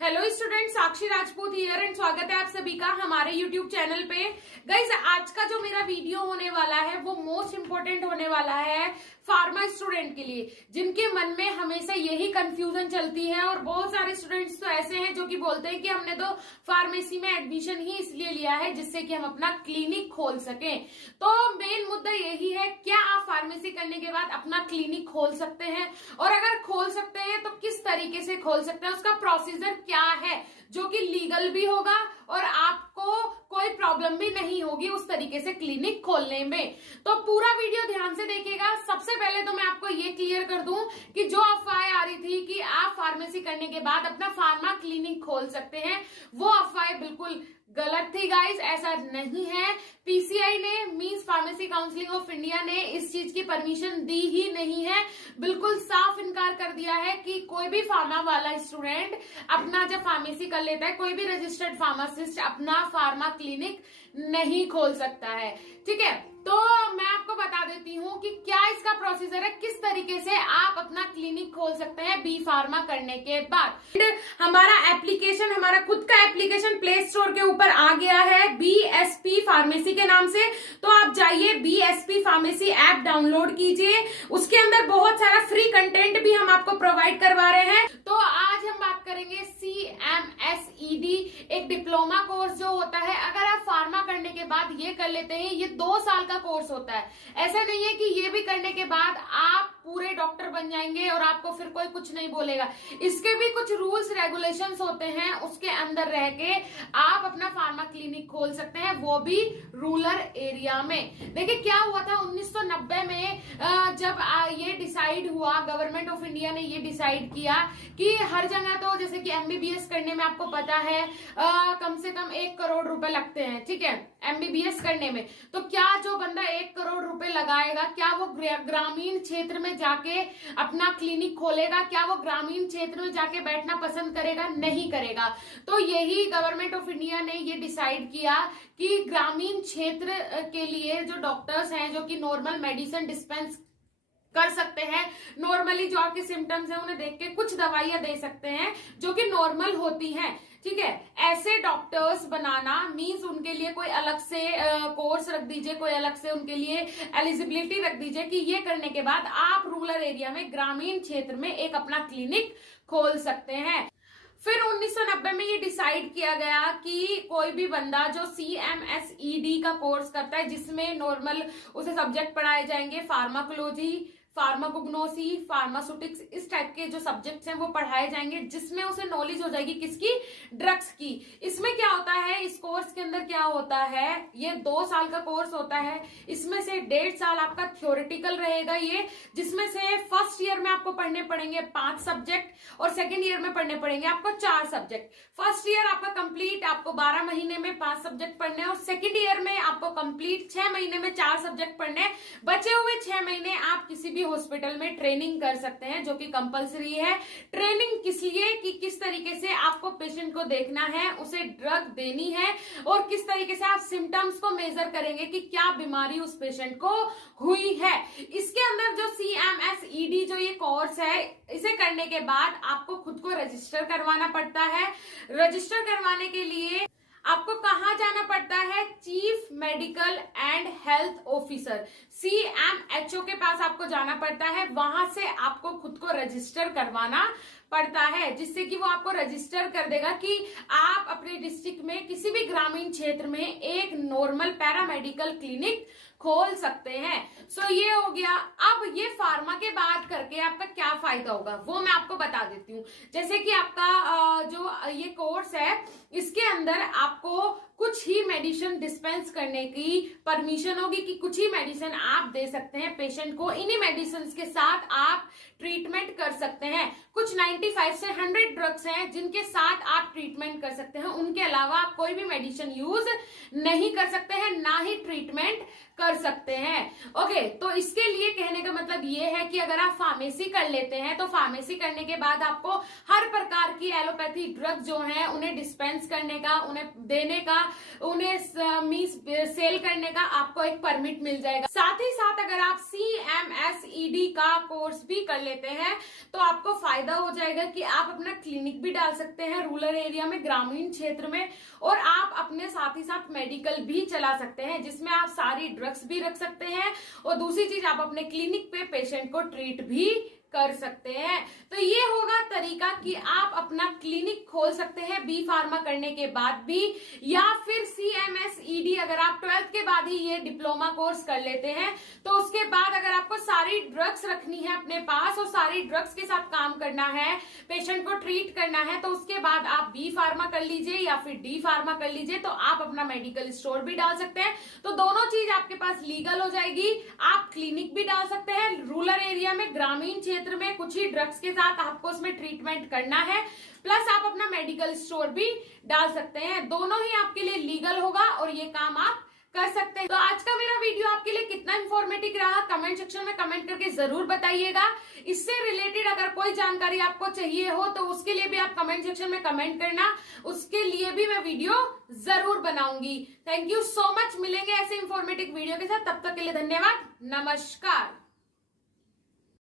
Hello student, Sakshi Rajput here and स्वागत है आप सभी का हमारे यूट्यूब चैनल पे। गाइस, आज का जो मेरा वीडियो होने वाला है वो मोस्ट इम्पोर्टेंट होने वाला है फार्मा स्टूडेंट के लिए, जिनके मन में हमेशा यही कंफ्यूजन चलती है। और बहुत सारे स्टूडेंट्स तो ऐसे हैं जो कि बोलते हैं कि हमने तो फार्मेसी में एडमिशन ही इसलिए लिया है जिससे कि हम अपना क्लिनिक खोल सकें। तो मेन मुद्दा यही है, क्या आप फार्मेसी करने के बाद अपना क्लिनिक खोल सकते हैं, और अगर खोल सकते हैं तो किस तरीके से खोल सकते हैं, उसका प्रोसीजर क्या है जो कि लीगल भी होगा और आपको कोई प्रॉब्लम भी नहीं होगी उस तरीके से क्लिनिक खोलने में। तो पूरा वीडियो ध्यान से देखिएगा। सबसे पहले तो मैं आपको ये क्लियर कर दूं कि जो अफवाहें आ रही थी कि आप फार्मेसी करने के बाद अपना फार्मा क्लिनिक खोल सकते हैं, वो अफवाहें बिल्कुल गलत थी गाइस। ऐसा नहीं है। पीसीआई ने, means pharmacy counselling of India ने इस चीज की परमिशन दी ही नहीं है। बिल्कुल साफ इनकार कर दिया है कि कोई भी फार्मा वाला स्टूडेंट अपना जब फार्मेसी कर लेता है, कोई भी रजिस्टर्ड फार्मासिस्ट अपना फार्मा क्लिनिक नहीं खोल सकता है। ठीक है, तो मैं आपको बता देती हूँ कि क्या इसका प्रोसीजर है, किस तरीके से आप अपना क्लिनिक खोल सकते हैं बी फार्मा करने के बाद। हमारा एप्लीकेशन, हमारा खुद का एप्लीकेशन प्ले स्टोर के ऊपर आ गया है बीएसपी फार्मेसी के नाम से। तो आप जाइए, बीएसपी फार्मेसी ऐप डाउनलोड कीजिए। उसके अंदर बहुत सारा फ्री कंटेंट भी हम आपको प्रोवाइड करवा रहे हैं। तो आज हम बात करेंगे CMSED, एक डिप्लोमा कोर्स जो होता है। अगर आप फार्मा करने के बाद ये कर लेते हैं, ये 2 साल का कोर्स होता है। ऐसा नहीं है कि ये भी करने के बाद आप पूरे डॉक्टर बन जाएंगे और आपको फिर कोई कुछ नहीं बोलेगा। इसके भी कुछ रूल्स रेगुलेशंस होते हैं, उसके अंदर रह के आप अपना फार्मा क्लिनिक खोल सकते हैं, वो भी रूरल एरिया में। देखिए क्या हुआ था 1990 में, जब ये डिसाइड हुआ, गवर्नमेंट ऑफ इंडिया ने ये डिसाइड किया कि हर जगह, तो जैसे कि एमबीबीएस करने में आपको पता है कम से कम 1 करोड़ रुपए लगते हैं। ठीक है, एमबीबीएस करने में। तो क्या जो बंदा 1 करोड़ रुपए लगाएगा, क्या वो ग्रामीण क्षेत्र में जाके अपना क्लिनिक खोलेगा? क्या वो ग्रामीण क्षेत्र में जाके बैठना पसंद करेगा? नहीं करेगा। तो यही गवर्नमेंट ऑफ इंडिया ने ये डिसाइड किया कि ग्रामीण क्षेत्र के लिए जो डॉक्टर्स हैं, जो कि नॉर्मल मेडिसिन डिस्पेंस कर सकते हैं, नॉर्मली जो आपके सिम्टम्स हैं उन्हें देख के कुछ दवाइयां दे सकते हैं जो कि नॉर्मल होती हैं। ठीक है, ऐसे डॉक्टर्स बनाना मींस उनके लिए कोई अलग से कोर्स रख दीजिए, कोई अलग से उनके लिए एलिजिबिलिटी रख दीजिए कि ये करने के बाद आप रूरल एरिया में, ग्रामीण क्षेत्र में एक अपना क्लिनिक खोल सकते हैं। फिर 1990 में ये डिसाइड किया गया कि कोई भी बंदा जो CMSED का कोर्स करता है, जिसमें नॉर्मल उसे सब्जेक्ट पढ़ाए जाएंगे, फार्माकोलॉजी, फार्माकोग्नोसी, फार्मास्यूटिक्स, इस टाइप के जो सब्जेक्ट्स हैं वो पढ़ाए जाएंगे, जिसमें उसे नॉलेज हो जाएगी किसकी? ड्रग्स की। इसमें क्या होता है, इस कोर्स के अंदर क्या होता है, ये 2 साल का कोर्स होता है। इसमें से 1.5 साल आपका थ्योरेटिकल रहेगा ये, जिसमें से फर्स्ट ईयर में आपको पढ़ने पड़ेंगे 5 सब्जेक्ट और सेकेंड ईयर में पढ़ने पड़ेंगे आपको 4 सब्जेक्ट। फर्स्ट ईयर आपका कंप्लीट, आपको 12 महीने में 5 सब्जेक्ट पढ़ने, और सेकेंड ईयर में आपको कंप्लीट 6 महीने में 4 सब्जेक्ट पढ़ने। बचे हुए 6 महीने आप किसी भी हॉस्पिटल में ट्रेनिंग कर सकते हैं, जो कि कंपलसरी है। ट्रेनिंग किस लिए? कि किस तरीके से आपको पेशेंट को देखना है, उसे ड्रग देनी है, और किस तरीके से आप सिम्टम्स को मेजर करेंगे कि क्या बीमारी उस पेशेंट को हुई है। इसके अंदर जो CMSED जो ये कोर्स है, इसे करने के बाद आपको खुद को रजिस्टर करवाना पड़ता है। रजिस्टर करवाने के लिए आपको कहाँ जाना पड़ता है? Chief medical and health officer, CMHO के पास आपको जाना पड़ता है। वहां से आपको खुद को रजिस्टर करवाना पड़ता है, जिससे कि वो आपको रजिस्टर कर देगा कि आप अपने डिस्ट्रिक्ट में किसी भी ग्रामीण क्षेत्र में एक नॉर्मल पैरामेडिकल क्लिनिक खोल सकते हैं। सो ये हो गया। अब ये फार्मा के बाद करके आपका क्या फायदा होगा वो मैं आपको बता देती हूँ। जैसे कि आपका जो ये कोर्स है, इसके अंदर आपको कुछ ही मेडिसिन डिस्पेंस करने की परमिशन होगी, कि कुछ ही मेडिसिन आप दे सकते हैं पेशेंट को। इन्हीं मेडिसिन के साथ आप ट्रीटमेंट कर सकते हैं। कुछ 95 से 100 ड्रग्स हैं जिनके साथ आप ट्रीटमेंट कर सकते हैं। उनके अलावा आप कोई भी मेडिसिन यूज नहीं कर सकते हैं, ना ही ट्रीटमेंट कर सकते हैं। ओके, तो इसके लिए कहने का मतलब ये है कि अगर आप फार्मेसी कर लेते हैं तो फार्मेसी करने के बाद आपको हर प्रकार की एलोपैथी ड्रग जो है उन्हें डिस्पेंस करने का, उन्हें देने का, उन्हें सेल करने का आपको एक परमिट मिल जाएगा। साथ ही साथ अगर आप CMSED का कोर्स भी कर लेते हैं तो आपको फायदा हो जाएगा कि आप अपना क्लिनिक भी डाल सकते हैं रूरल एरिया में, ग्रामीण क्षेत्र में, और आप अपने साथ ही साथ मेडिकल भी चला सकते हैं जिसमें आप सारी ड्रग्स भी रख सकते हैं और दूसरी चीज आप अपने क्लिनिक पे पेशेंट को ट्रीट भी कर सकते हैं। तो ये होगा तरीका कि आप अपना क्लिनिक खोल सकते हैं बी फार्मा करने के बाद भी, या फिर CMSED अगर आप 12th के बाद ही ये डिप्लोमा कोर्स कर लेते हैं तो उसके बाद अगर आपको सारी ड्रग्स रखनी है अपने पास और सारी ड्रग्स के साथ काम करना है, पेशेंट को ट्रीट करना है, तो उसके बाद आप बी फार्मा कर लीजिए या फिर डी फार्मा कर लीजिए, तो आप अपना मेडिकल स्टोर भी डाल सकते हैं। तो दोनों चीज आपके पास लीगल हो जाएगी। आप क्लिनिक भी डाल सकते हैं रूरल एरिया में, ग्रामीण क्षेत्र में कुछ ही ड्रग्स के साथ आपको उसमें ट्रीटमेंट करना है, प्लस आप अपना मेडिकल स्टोर भी डाल सकते हैं। दोनों ही आपके लिए लीगल होगा और ये काम आप कर सकते हैं। तो आज का मेरा वीडियो आपके लिए कितना इंफॉर्मेटिव रहा कमेंट सेक्शन में कमेंट करके जरूर बताइएगा। इससे रिलेटेड अगर कोई जानकारी आपको चाहिए हो तो उसके लिए भी आप कमेंट सेक्शन में कमेंट करना, उसके लिए भी मैं वीडियो जरूर बनाऊंगी। Thank you so much. मिलेंगे ऐसे इंफॉर्मेटिव वीडियो के साथ, तब तक के लिए धन्यवाद, नमस्कार।